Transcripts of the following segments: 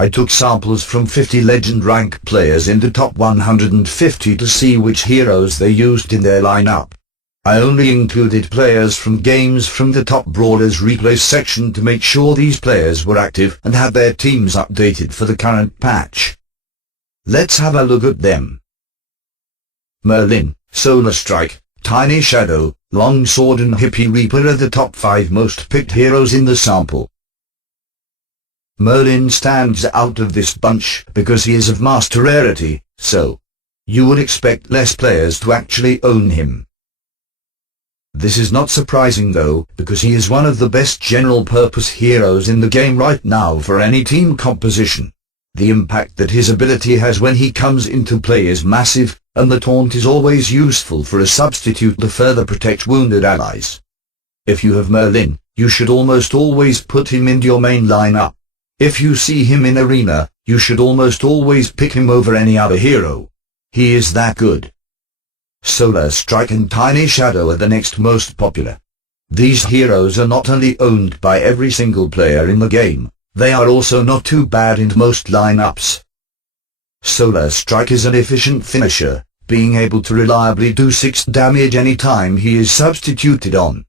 I took samples from 50 legend rank players in the top 150 to see which heroes they used in their lineup. I only included players from games from the top brawlers replay section to make sure these players were active and had their teams updated for the current patch. Let's have a look at them. Merlin, Solar Strike, Tiny Shadow, Longsword and Hippie Reaper are the top 5 most picked heroes in the sample. Merlin stands out of this bunch because he is of master rarity, so you would expect less players to actually own him. This is not surprising though, because he is one of the best general-purpose heroes in the game right now for any team composition. The impact that his ability has when he comes into play is massive, and the taunt is always useful for a substitute to further protect wounded allies. If you have Merlin, you should almost always put him into your main lineup. If you see him in arena, you should almost always pick him over any other hero. He is that good. Solar Strike and Tiny Shadow are the next most popular. These heroes are not only owned by every single player in the game, they are also not too bad in most lineups. Solar Strike is an efficient finisher, being able to reliably do 6 damage anytime he is substituted on.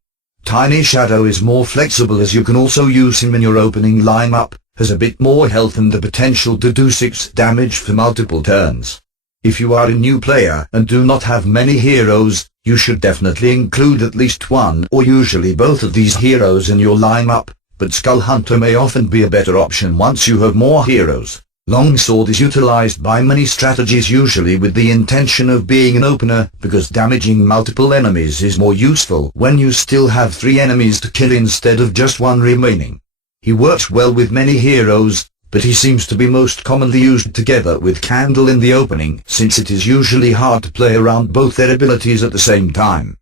Tiny Shadow is more flexible as you can also use him in your opening lineup, has a bit more health and the potential to do 6 damage for multiple turns. If you are a new player and do not have many heroes, you should definitely include at least one or usually both of these heroes in your lineup, but Skull Hunter may often be a better option once you have more heroes. Longsword is utilized by many strategies usually with the intention of being an opener, because damaging multiple enemies is more useful when you still have 3 enemies to kill instead of just 1 remaining. He works well with many heroes, but he seems to be most commonly used together with Candle in the opening, since it is usually hard to play around both their abilities at the same time.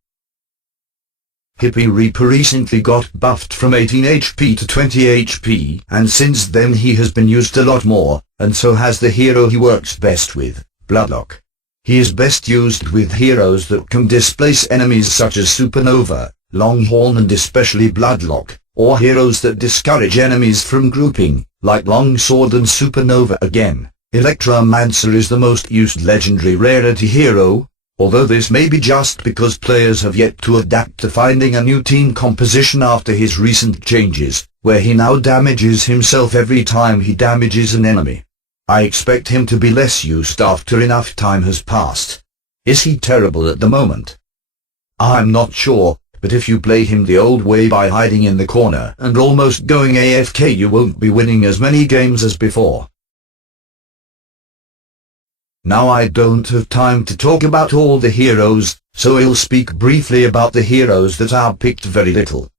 Hippie Reaper recently got buffed from 18 HP to 20 HP, and since then he has been used a lot more, and so has the hero he works best with, Bloodlock. He is best used with heroes that can displace enemies such as Supernova, Longhorn and especially Bloodlock, or heroes that discourage enemies from grouping, like Longsword and Supernova again. Electromancer is the most used legendary rarity hero, although this may be just because players have yet to adapt to finding a new team composition after his recent changes, where he now damages himself every time he damages an enemy. I expect him to be less used after enough time has passed. Is he terrible at the moment? I'm not sure, but if you play him the old way by hiding in the corner and almost going AFK, you won't be winning as many games as before. Now I don't have time to talk about all the heroes, so I'll speak briefly about the heroes that are picked very little.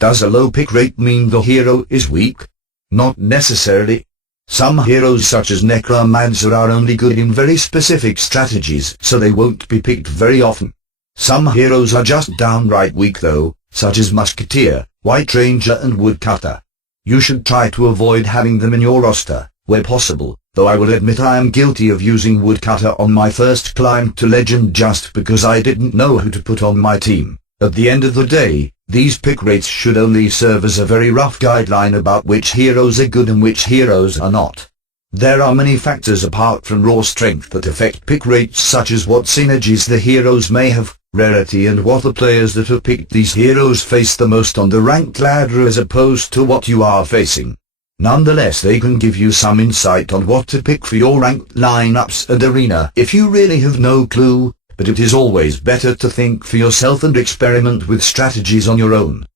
Does a low pick rate mean the hero is weak? Not necessarily. Some heroes such as Necromancer are only good in very specific strategies, so they won't be picked very often. Some heroes are just downright weak though, such as Musketeer, White Ranger and Woodcutter. You should try to avoid having them in your roster, where possible, though I will admit I am guilty of using Woodcutter on my first climb to Legend just because I didn't know who to put on my team. At the end of the day, these pick rates should only serve as a very rough guideline about which heroes are good and which heroes are not. There are many factors apart from raw strength that affect pick rates, such as what synergies the heroes may have, rarity, and what the players that have picked these heroes face the most on the ranked ladder as opposed to what you are facing. Nonetheless, they can give you some insight on what to pick for your ranked lineups and arena if you really have no clue, but it is always better to think for yourself and experiment with strategies on your own.